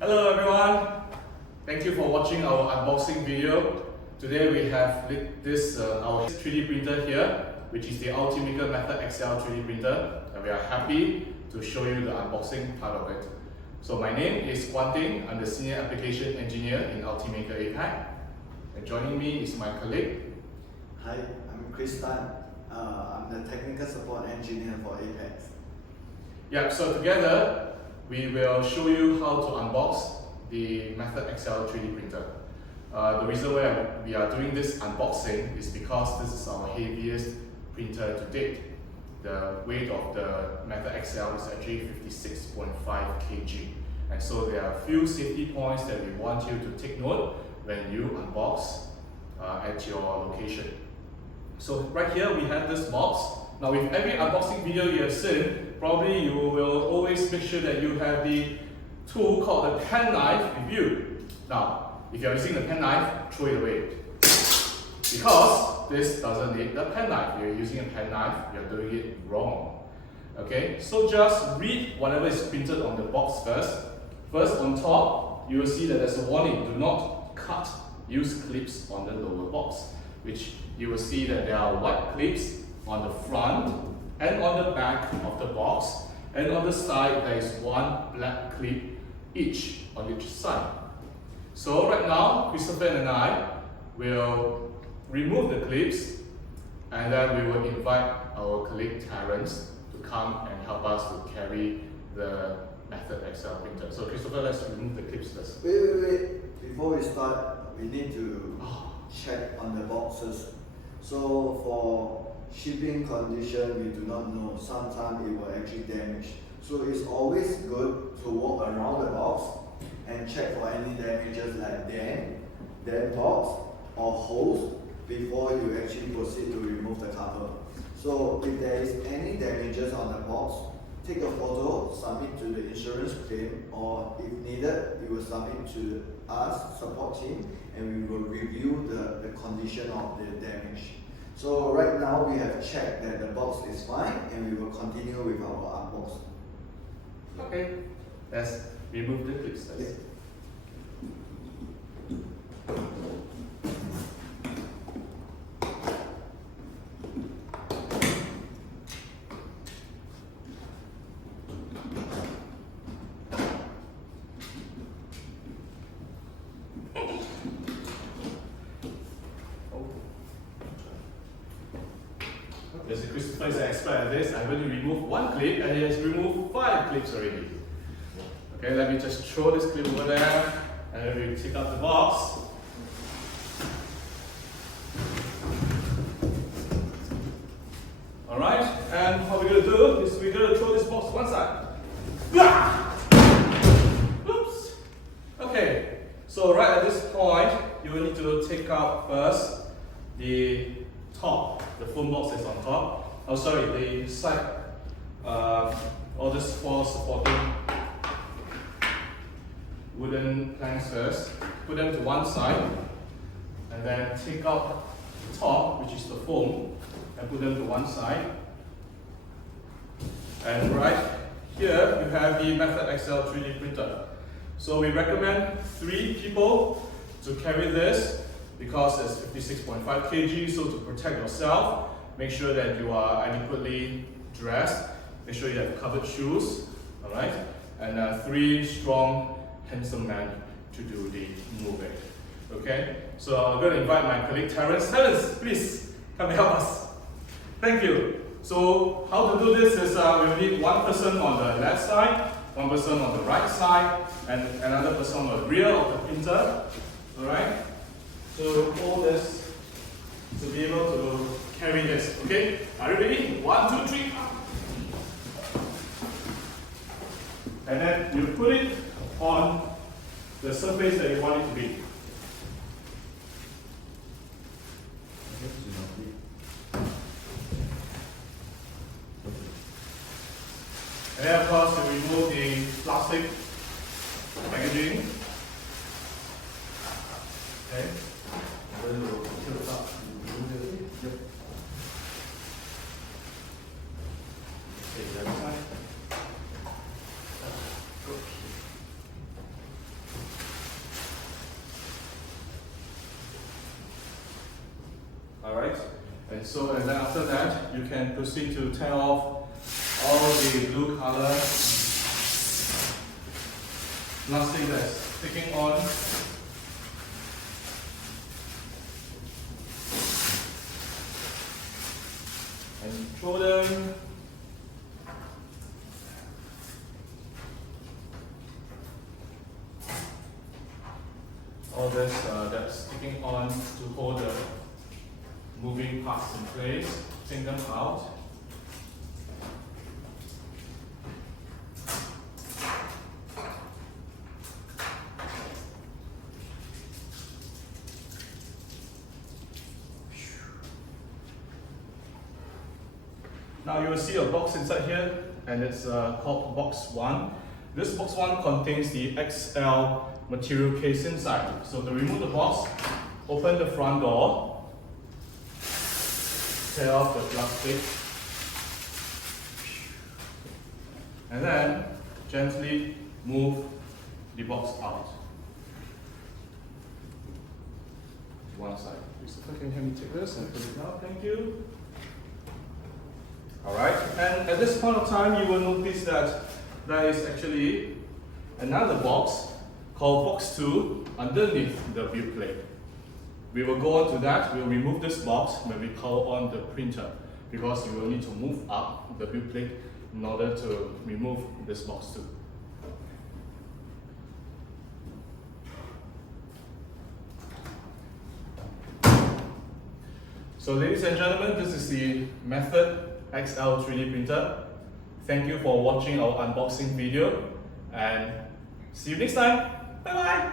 Hello everyone, thank you for watching our unboxing video. Today we have this our 3D printer here, which is the UltiMaker Method XL 3D printer, and we are happy to show you the unboxing part of it. So my name is Quan Ting, I'm the Senior Application Engineer in UltiMaker APAC, and joining me is my colleague. Hi, I'm Chris Tan. I'm the Technical Support Engineer for APAC. Yeah, so together we will show you how to unbox the Method XL 3D printer. The reason why we are doing this unboxing is because this is our heaviest printer to date. The weight of the Method XL is actually 56.5 kg. And so there are a few safety points that we want you to take note when you unbox at your location. So right here we have this box. Now with every unboxing video you have seen, probably you will always make sure that you have the tool called the pen knife with you. Now, if you are using the pen knife, throw it away. Because this doesn't need the pen knife. If you're using a pen knife, you're doing it wrong. Okay, so just read whatever is printed on the box first. First, on top, you will see that there's a warning, do not cut, use clips on the lower box, which you will see that there are white clips on the front and on the back of the box, and on the side there is one black clip each on each side. So right now, Christopher and I will remove the clips, and then we will invite our colleague Terence to come and help us to carry the Method XL printer. So Christopher, let's remove the clips first. Wait. Before we start, we need to check on the boxes. So for shipping condition, we do not know. Sometimes it will actually damage. So it's always good to walk around the box and check for any damages like dent box or holes before you actually proceed to remove the cover. So if there is any damages on the box, take a photo, submit to the insurance claim, or if needed, you will submit to us, support team, and we will review the condition of the damage. So right now we have checked that the box is fine, and we will continue with our unboxing. Okay, let's remove the clips first. Yeah. Yes, Christopher is an expert at this. I'm going to remove one clip, and he has removed 5 clips already. Okay, let me just throw this clip over there, and then we take out the box. Alright, and what we're going to do is we're going to throw this box to one side. Oops! Okay, so right at this point, you will need to take out first the top, the foam box is on top. Oh, sorry, the side, all these 4 supporting wooden planks first. Put them to one side, and then take out the top, which is the foam, and put them to one side. And right here, you have the Method XL 3D printer. So we recommend 3 people to carry this, because it's 56.5 kg, so to protect yourself, make sure that you are adequately dressed, make sure you have covered shoes, alright? And 3 strong, handsome men to do the moving, okay? So I'm going to invite my colleague Terence. Terence, please, come and help us. Thank you. So how to do this is we need one person on the left side, one person on the right side, and another person on the rear of the printer, alright? To hold this, to be able to carry this, okay? Are you ready? 1, 2, 3. And then you put it on the surface that you want it to be. And then of course you remove the plastic packaging. Okay. And so, and then after that, you can proceed to tear off all the blue color plastic that's sticking on. And throw them. All this that's sticking on to hold the moving parts in place, take them out. Now you will see a box inside here, and it's called box 1. This box 1 contains the XL material case inside. So to remove the box, open the front door, tear off the plastic, and then gently move the box out. One side. Christopher, can you help me take this and put it down? Thank you. Alright, and at this point of time, you will notice that there is actually another box called box 2 underneath the build plate. We will go on to that. We will remove this box when we power on the printer, because you will need to move up the build plate in order to remove this box too. So ladies and gentlemen, this is the Method XL 3D printer. Thank you for watching our unboxing video, and see you next time. Bye bye.